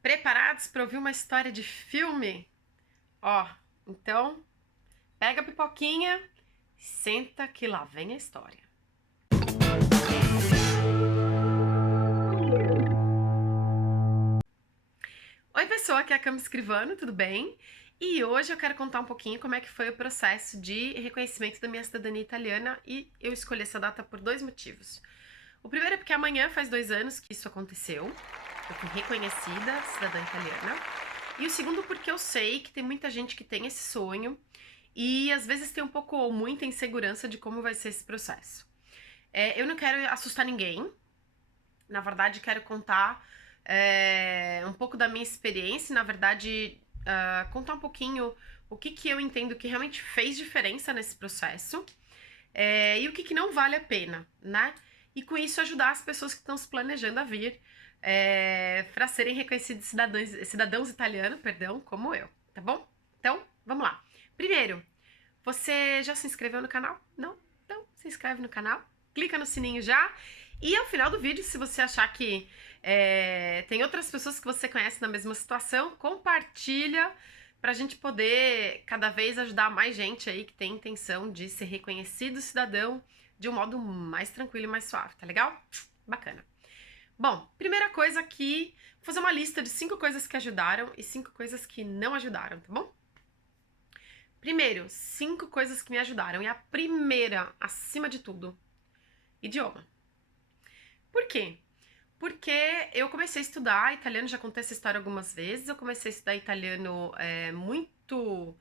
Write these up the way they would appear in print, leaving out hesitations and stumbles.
Preparados para ouvir uma história de filme? Ó, então pega a pipoquinha, senta que lá vem a história. Oi, pessoa, aqui é a Cami Escrivano, tudo bem? E hoje eu quero contar um pouquinho como é que foi o processo de reconhecimento da minha cidadania italiana e eu escolhi essa data por dois motivos. O primeiro é porque amanhã faz 2 anos que isso aconteceu, eu fui reconhecida cidadã italiana. E o segundo porque eu sei que tem muita gente que tem esse sonho e às vezes tem um pouco ou muita insegurança de como vai ser esse processo. Eu não quero assustar ninguém, na verdade quero contar um pouco da minha experiência, na verdade contar um pouquinho o que eu entendo que realmente fez diferença nesse processo e o que não vale a pena, né? E com isso ajudar as pessoas que estão se planejando a vir para serem reconhecidos cidadãos italianos, perdão, como eu, tá bom? Então, vamos lá. Primeiro, você já se inscreveu no canal? Não? Então, se inscreve no canal, clica no sininho já. E ao final do vídeo, se você achar que tem outras pessoas que você conhece na mesma situação, compartilha pra gente poder cada vez ajudar mais gente aí que tem intenção de ser reconhecido cidadão de um modo mais tranquilo e mais suave, tá legal? Bacana. Bom, primeira coisa aqui, vou fazer uma lista de 5 coisas que ajudaram e 5 coisas que não ajudaram, tá bom? Primeiro, 5 coisas que me ajudaram. E a primeira, acima de tudo, idioma. Por quê? Porque eu comecei a estudar italiano, já contei essa história algumas vezes. Eu comecei a estudar italiano muito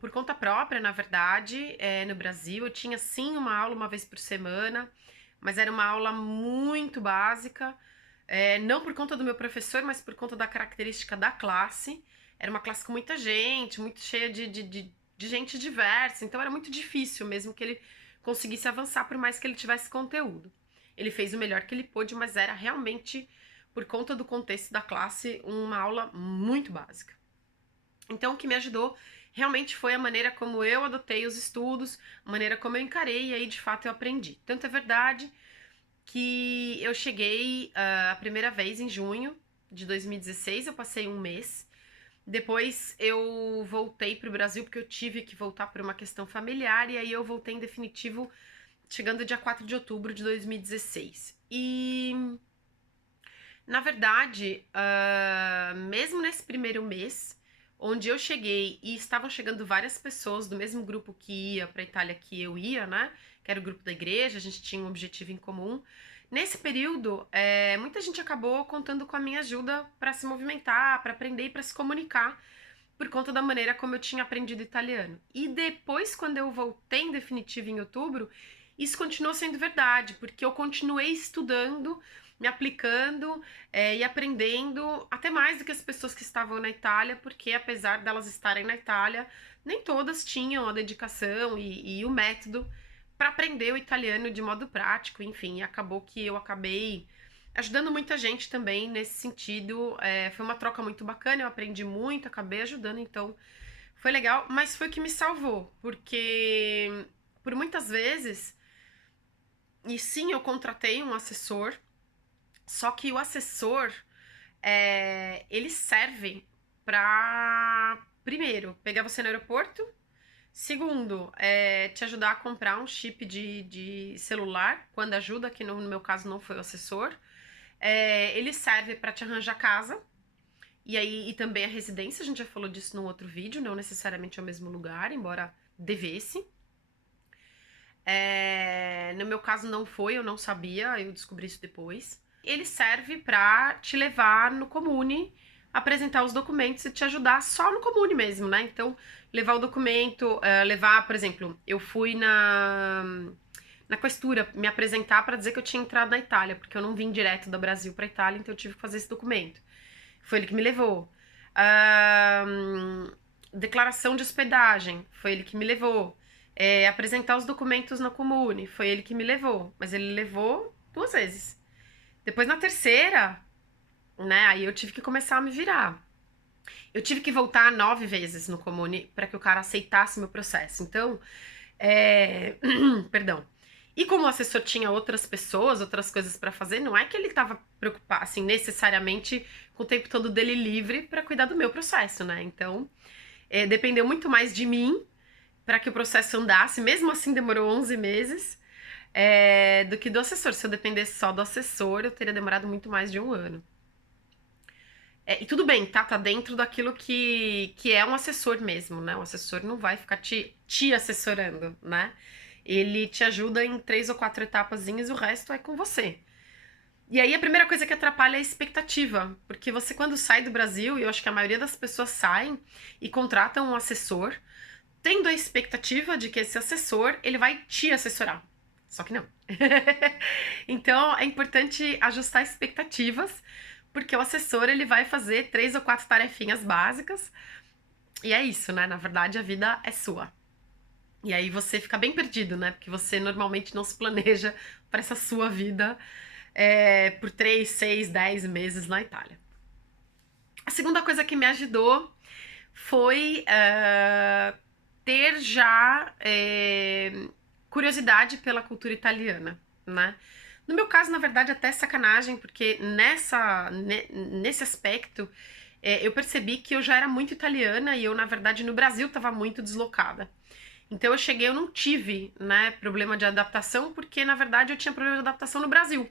por conta própria, na verdade, no Brasil. Eu tinha sim uma aula uma vez por semana, mas era uma aula muito básica, não por conta do meu professor, mas por conta da característica da classe. Era uma classe com muita gente, muito cheia de gente diversa, então era muito difícil mesmo que ele conseguisse avançar, por mais que ele tivesse conteúdo. Ele fez o melhor que ele pôde, mas era realmente, por conta do contexto da classe, uma aula muito básica. Então, o que me ajudou realmente foi a maneira como eu adotei os estudos, a maneira como eu encarei, e aí de fato eu aprendi. Tanto é verdade que eu cheguei a primeira vez em junho de 2016, eu passei um mês. Depois eu voltei para o Brasil porque eu tive que voltar por uma questão familiar, e aí eu voltei em definitivo chegando dia 4 de outubro de 2016. E na verdade, mesmo nesse primeiro mês, onde eu cheguei e estavam chegando várias pessoas do mesmo grupo que ia para a Itália que eu ia, né? Que era o grupo da igreja, a gente tinha um objetivo em comum. Nesse período, muita gente acabou contando com a minha ajuda para se movimentar, para aprender e para se comunicar, por conta da maneira como eu tinha aprendido italiano. E depois, quando eu voltei em definitivo em outubro, isso continuou sendo verdade, porque eu continuei estudando, me aplicando e aprendendo até mais do que as pessoas que estavam na Itália, porque apesar delas estarem na Itália, nem todas tinham a dedicação e o método para aprender o italiano de modo prático, enfim, acabou que eu acabei ajudando muita gente também nesse sentido. Foi uma troca muito bacana, eu aprendi muito, acabei ajudando, então foi legal, mas foi o que me salvou, porque por muitas vezes, e sim, eu contratei um assessor, só que o assessor, ele serve para, primeiro, pegar você no aeroporto, segundo, te ajudar a comprar um chip de celular, quando ajuda, que no meu caso não foi o assessor. Ele serve para te arranjar casa, e aí e também a residência, a gente já falou disso num outro vídeo, não necessariamente é o mesmo lugar, embora devesse. No meu caso não foi, eu não sabia, eu descobri isso depois. Ele serve para te levar no Comune, apresentar os documentos e te ajudar só no Comune mesmo, né? Então, levar o documento, levar, por exemplo, eu fui na questura me apresentar para dizer que eu tinha entrado na Itália, porque eu não vim direto do Brasil para Itália, então eu tive que fazer esse documento. Foi ele que me levou. Declaração de hospedagem, foi ele que me levou. Apresentar os documentos na Comune, foi ele que me levou. Mas ele levou 2 vezes. Depois, na terceira, né, aí eu tive que começar a me virar. Eu tive que voltar 9 vezes no Comune para que o cara aceitasse meu processo. Então, perdão. E como o assessor tinha outras pessoas, outras coisas para fazer, não é que ele estava preocupado, assim, necessariamente com o tempo todo dele livre para cuidar do meu processo, né? Então, dependeu muito mais de mim para que o processo andasse, mesmo assim demorou 11 meses, do que do assessor. Se eu dependesse só do assessor, eu teria demorado muito mais de um ano. E tudo bem, tá? Tá dentro daquilo que é um assessor mesmo, né? O assessor não vai ficar te assessorando, né? Ele te ajuda em 3 ou 4 etapazinhas e o resto é com você. E aí a primeira coisa que atrapalha é a expectativa, porque você quando sai do Brasil, e eu acho que a maioria das pessoas saem e contratam um assessor, tendo a expectativa de que esse assessor, ele vai te assessorar. Só que não. Então, é importante ajustar expectativas, porque o assessor, ele vai fazer 3 ou 4 tarefinhas básicas, e é isso, né? Na verdade, a vida é sua. E aí você fica bem perdido, né? Porque você normalmente não se planeja para essa sua vida por 3, 6, 10 meses na Itália. A segunda coisa que me ajudou foi ter já curiosidade pela cultura italiana, né? No meu caso, na verdade, até sacanagem, porque nesse aspecto eu percebi que eu já era muito italiana e eu, na verdade, no Brasil estava muito deslocada. Então eu cheguei, eu não tive, né, problema de adaptação, porque na verdade eu tinha problema de adaptação no Brasil.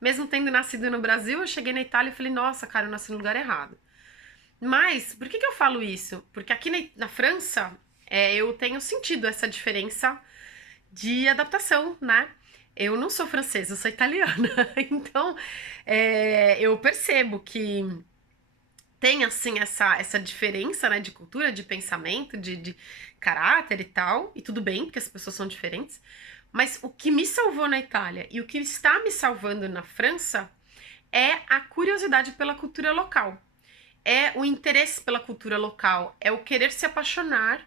Mesmo tendo nascido no Brasil, eu cheguei na Itália e falei, nossa, cara, eu nasci no lugar errado. Mas, por que eu falo isso? Porque aqui na França, eu tenho sentido essa diferença de adaptação, né? Eu não sou francesa, eu sou italiana. Então, eu percebo que tem, assim, essa diferença, né, de cultura, de pensamento, de caráter e tal. E tudo bem, porque as pessoas são diferentes. Mas o que me salvou na Itália e o que está me salvando na França é a curiosidade pela cultura local. É o interesse pela cultura local, é o querer se apaixonar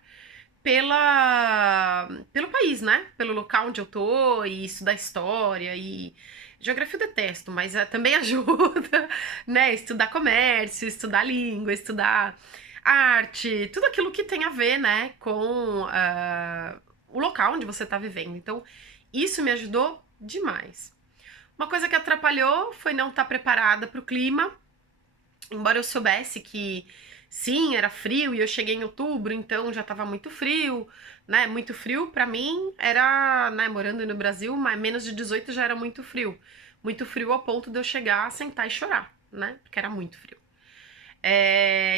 pelo país, né? Pelo local onde eu tô, e estudar história, e geografia eu detesto, mas também ajuda, né? Estudar comércio, estudar língua, estudar arte, tudo aquilo que tem a ver, né, com o local onde você tá vivendo. Então, isso me ajudou demais. Uma coisa que atrapalhou foi não estar preparada para o clima, embora eu soubesse que sim, era frio e eu cheguei em outubro, então já estava muito frio, né? Muito frio para mim era, né, morando no Brasil, mas menos de 18 já era muito frio. Muito frio ao ponto de eu chegar, sentar e chorar, né? Porque era muito frio.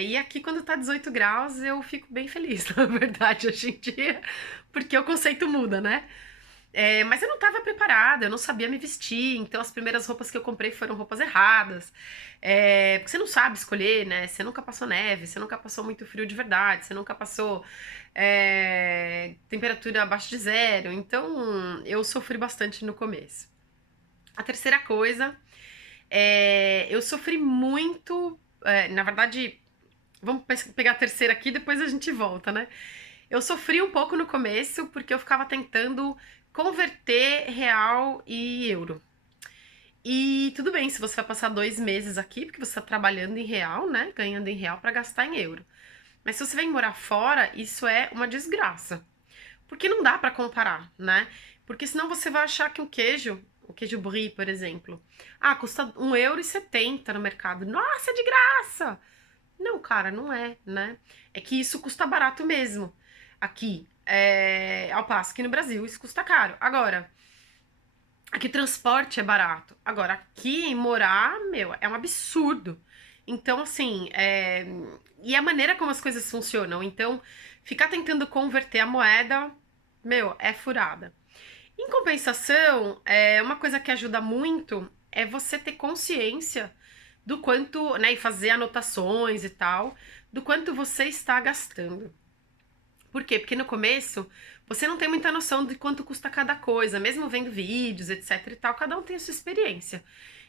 E aqui, quando tá 18 graus, eu fico bem feliz, na verdade, hoje em dia, porque o conceito muda, né? Mas eu não estava preparada, eu não sabia me vestir, então as primeiras roupas que eu comprei foram roupas erradas. Porque você não sabe escolher, né? Você nunca passou neve, você nunca passou muito frio de verdade, você nunca passou temperatura abaixo de zero. Então eu sofri bastante no começo. A terceira coisa, eu sofri muito. Na verdade, vamos pegar a terceira aqui, depois a gente volta, né? Eu sofri um pouco no começo porque eu ficava tentando converter real e euro. E tudo bem se você vai passar 2 meses aqui, porque você está trabalhando em real, né? Ganhando em real para gastar em euro. Mas se você vem morar fora, isso é uma desgraça. Porque não dá para comparar, né? Porque senão você vai achar que o queijo brie, por exemplo, custa 1,70 € no mercado. Nossa, é de graça! Não, cara, não é, né? É que isso custa barato mesmo aqui. Ao passo que no Brasil isso custa caro. Agora, aqui o transporte é barato. Agora, aqui morar, meu, é um absurdo. Então, assim, e a maneira como as coisas funcionam. Então, ficar tentando converter a moeda, meu, é furada. Em compensação, uma coisa que ajuda muito é você ter consciência do quanto, né, e fazer anotações e tal, do quanto você está gastando. Por quê? Porque no começo você não tem muita noção de quanto custa cada coisa, mesmo vendo vídeos, etc e tal, cada um tem a sua experiência.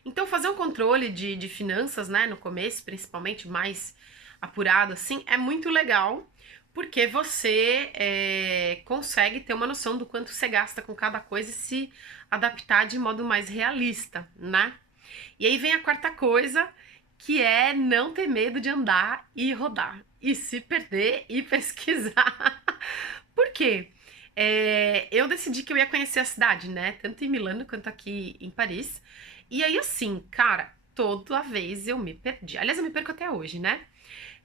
Então, fazer um controle de finanças, né, no começo, principalmente mais apurado assim, é muito legal, porque você consegue ter uma noção do quanto você gasta com cada coisa e se adaptar de modo mais realista, né? E aí vem a quarta coisa, que é não ter medo de andar e rodar. E se perder e pesquisar. Por quê? Eu decidi que eu ia conhecer a cidade, né? Tanto em Milano quanto aqui em Paris. E aí, assim, cara, toda vez eu me perdi. Aliás, eu me perco até hoje, né?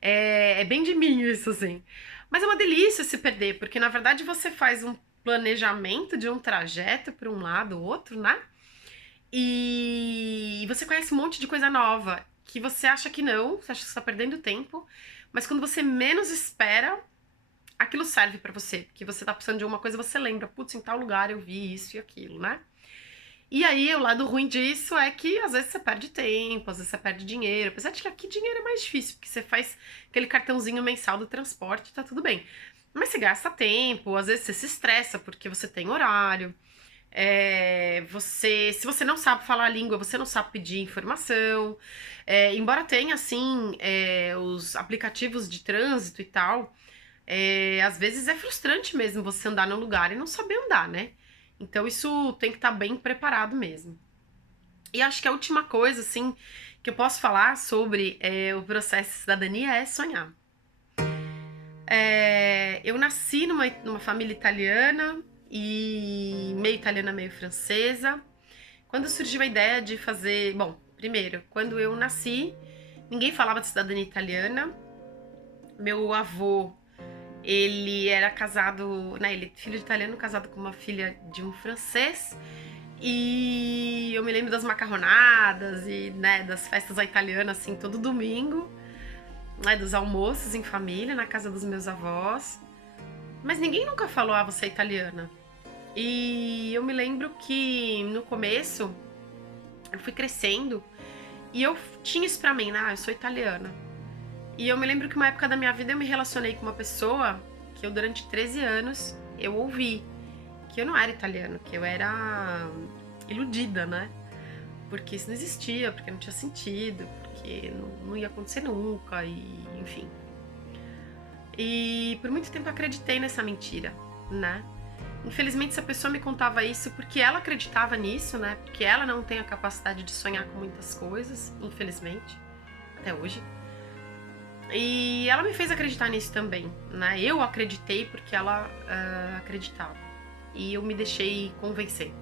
É bem de mim isso, assim. Mas é uma delícia se perder, porque na verdade você faz um planejamento de um trajeto para um lado ou outro, né? E você conhece um monte de coisa nova que você acha que não, você acha que você está perdendo tempo, mas quando você menos espera, aquilo serve pra você, porque você tá precisando de alguma coisa, você lembra, putz, em tal lugar eu vi isso e aquilo, né? E aí, o lado ruim disso é que às vezes você perde tempo, às vezes você perde dinheiro. Apesar de que aqui dinheiro é mais difícil, porque você faz aquele cartãozinho mensal do transporte, tá tudo bem. Mas você gasta tempo, às vezes você se estressa porque você tem horário. Se você não sabe falar a língua, você não sabe pedir informação. Embora tenha, assim, os aplicativos de trânsito e tal, às vezes é frustrante mesmo você andar num lugar e não saber andar, né? Então isso tem que estar bem preparado mesmo. E acho que a última coisa, assim, que eu posso falar sobre o processo de cidadania é sonhar. Eu nasci numa família italiana e meio italiana, meio francesa. Quando surgiu a ideia de fazer. Bom, primeiro, quando eu nasci, ninguém falava de cidadania italiana. Meu avô, ele era casado, né? Ele é filho de italiano, casado com uma filha de um francês. E eu me lembro das macarronadas e, né, das festas à italiana, assim, todo domingo, né, dos almoços em família, na casa dos meus avós. Mas ninguém nunca falou, ah, você é italiana. E eu me lembro que no começo eu fui crescendo e eu tinha isso pra mim, né? Ah, eu sou italiana. E eu me lembro que uma época da minha vida eu me relacionei com uma pessoa que eu durante 13 anos eu ouvi que eu não era italiano, que eu era iludida, né? Porque isso não existia, porque não tinha sentido, porque não ia acontecer nunca, e enfim. E por muito tempo eu acreditei nessa mentira, né? Infelizmente, essa pessoa me contava isso porque ela acreditava nisso, né? Porque ela não tem a capacidade de sonhar com muitas coisas, infelizmente, até hoje. E ela me fez acreditar nisso também, né? Eu acreditei porque ela acreditava. E eu me deixei convencer.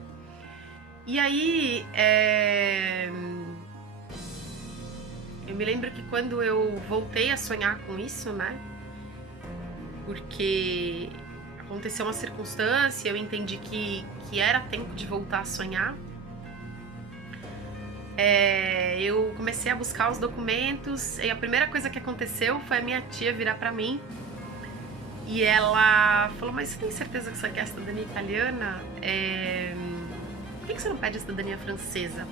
E aí, eu me lembro que quando eu voltei a sonhar com isso, né? Porque aconteceu uma circunstância, eu entendi que era tempo de voltar a sonhar. Eu comecei a buscar os documentos e a primeira coisa que aconteceu foi a minha tia virar pra mim e ela falou: mas você tem certeza que você quer a cidadania italiana? Por que você não pede a cidadania francesa?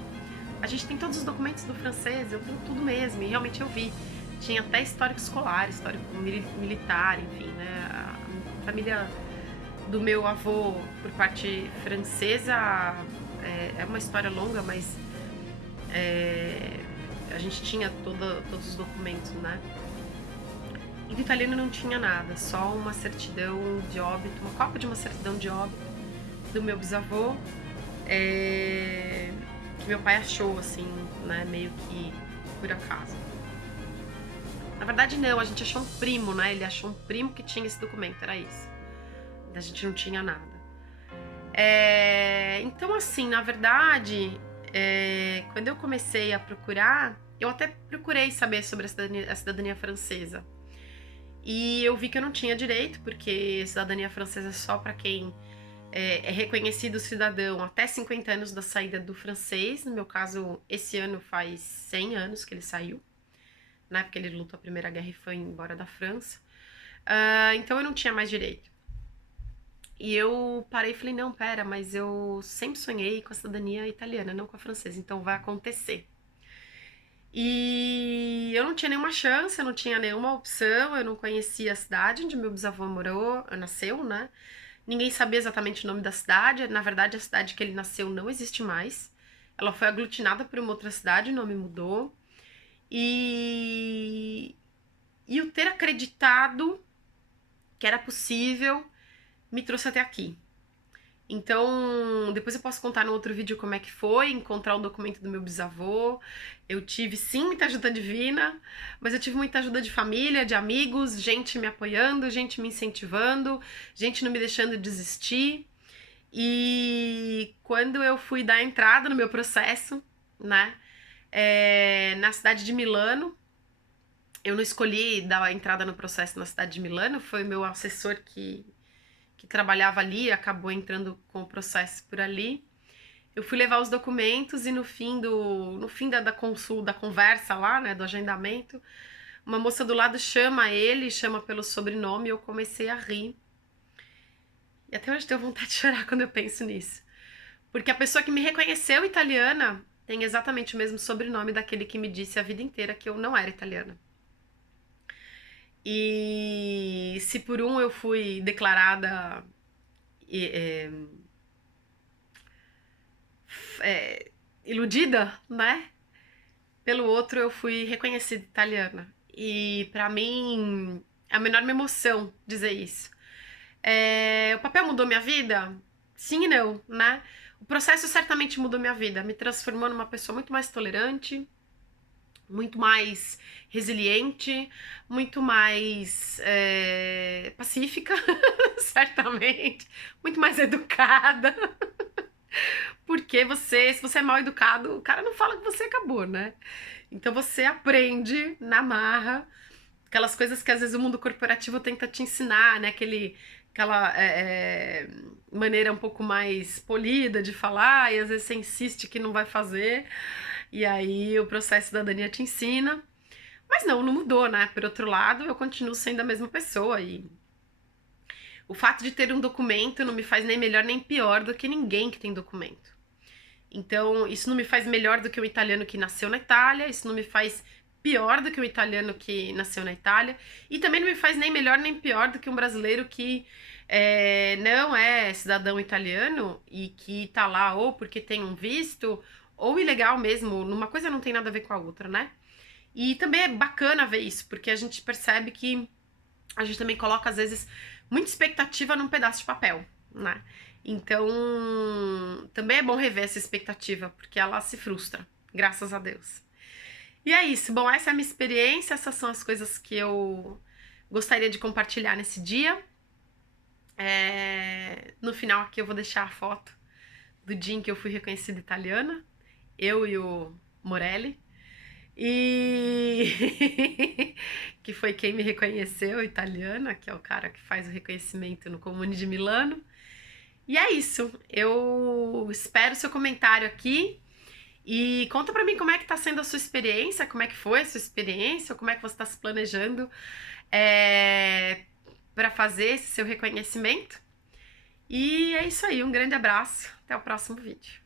A gente tem todos os documentos do francês, eu tenho tudo mesmo, e realmente eu vi. Tinha até histórico escolar, histórico militar, enfim, né? A família do meu avô, por parte francesa, é uma história longa, mas a gente tinha todos os documentos, né? E do italiano não tinha nada, só uma certidão de óbito, uma cópia de uma certidão de óbito do meu bisavô, que meu pai achou, assim, né, meio que por acaso. Na verdade, não, a gente achou um primo, né? Ele achou um primo que tinha esse documento, era isso. A gente não tinha nada. Então, assim, na verdade, quando eu comecei a procurar, eu até procurei saber sobre a cidadania francesa. E eu vi que eu não tinha direito, porque a cidadania francesa é só para quem é reconhecido cidadão até 50 anos da saída do francês. No meu caso, esse ano faz 100 anos que ele saiu, né? Porque ele lutou a Primeira Guerra e foi embora da França. Então eu não tinha mais direito. E eu parei e falei, não, pera, mas eu sempre sonhei com a cidadania italiana, não com a francesa, então vai acontecer. E eu não tinha nenhuma chance, eu não tinha nenhuma opção, eu não conhecia a cidade onde meu bisavô nasceu, né? Ninguém sabia exatamente o nome da cidade, na verdade a cidade que ele nasceu não existe mais. Ela foi aglutinada por uma outra cidade, o nome mudou. E o ter acreditado que era possível me trouxe até aqui. Então, depois eu posso contar no outro vídeo como é que foi encontrar o documento do meu bisavô. Eu tive, sim, muita ajuda divina, mas eu tive muita ajuda de família, de amigos, gente me apoiando, gente me incentivando, gente não me deixando desistir. E quando eu fui dar entrada no meu processo, né, na cidade de Milano, eu não escolhi dar a entrada no processo na cidade de Milano, foi o meu assessor que trabalhava ali, acabou entrando com o processo por ali. Eu fui levar os documentos e no fim da consulta, da conversa lá, né, do agendamento, uma moça do lado chama ele, chama pelo sobrenome, e eu comecei a rir. E até hoje tenho vontade de chorar quando eu penso nisso. Porque a pessoa que me reconheceu italiana tem exatamente o mesmo sobrenome daquele que me disse a vida inteira que eu não era italiana. E se por um eu fui declarada é, iludida, né? Pelo outro eu fui reconhecida italiana. E pra mim é a menor emoção dizer isso. O papel mudou minha vida? Sim e não, né? O processo certamente mudou minha vida, me transformou numa pessoa muito mais tolerante, muito mais resiliente, muito mais pacífica, certamente, muito mais educada. Porque se você é mal educado, o cara não fala que você acabou, né? Então você aprende na marra aquelas coisas que às vezes o mundo corporativo tenta te ensinar, né? Aquela maneira um pouco mais polida de falar, e às vezes você insiste que não vai fazer, e aí o processo da Dania te ensina. Mas não mudou, né? Por outro lado, eu continuo sendo a mesma pessoa, e o fato de ter um documento não me faz nem melhor nem pior do que ninguém que tem documento. Então, isso não me faz melhor do que o italiano que nasceu na Itália, isso não me faz pior do que o italiano que nasceu na Itália, e também não me faz nem melhor nem pior do que um brasileiro que não é cidadão italiano e que tá lá ou porque tem um visto, ou ilegal mesmo, uma coisa não tem nada a ver com a outra, né? E também é bacana ver isso, porque a gente percebe que a gente também coloca, às vezes, muita expectativa num pedaço de papel, né? Então, também é bom rever essa expectativa, porque ela se frustra, graças a Deus. E é isso. Bom, essa é a minha experiência, essas são as coisas que eu gostaria de compartilhar nesse dia. No final aqui eu vou deixar a foto do dia em que eu fui reconhecida italiana, eu e o Morelli. E que foi quem me reconheceu, italiana, que é o cara que faz o reconhecimento no Comune de Milano. E é isso. Eu espero seu comentário aqui e conta pra mim como é que tá sendo a sua experiência, como é que foi a sua experiência, ou como é que você tá se planejando para fazer esse seu reconhecimento. E é isso aí, um grande abraço, até o próximo vídeo.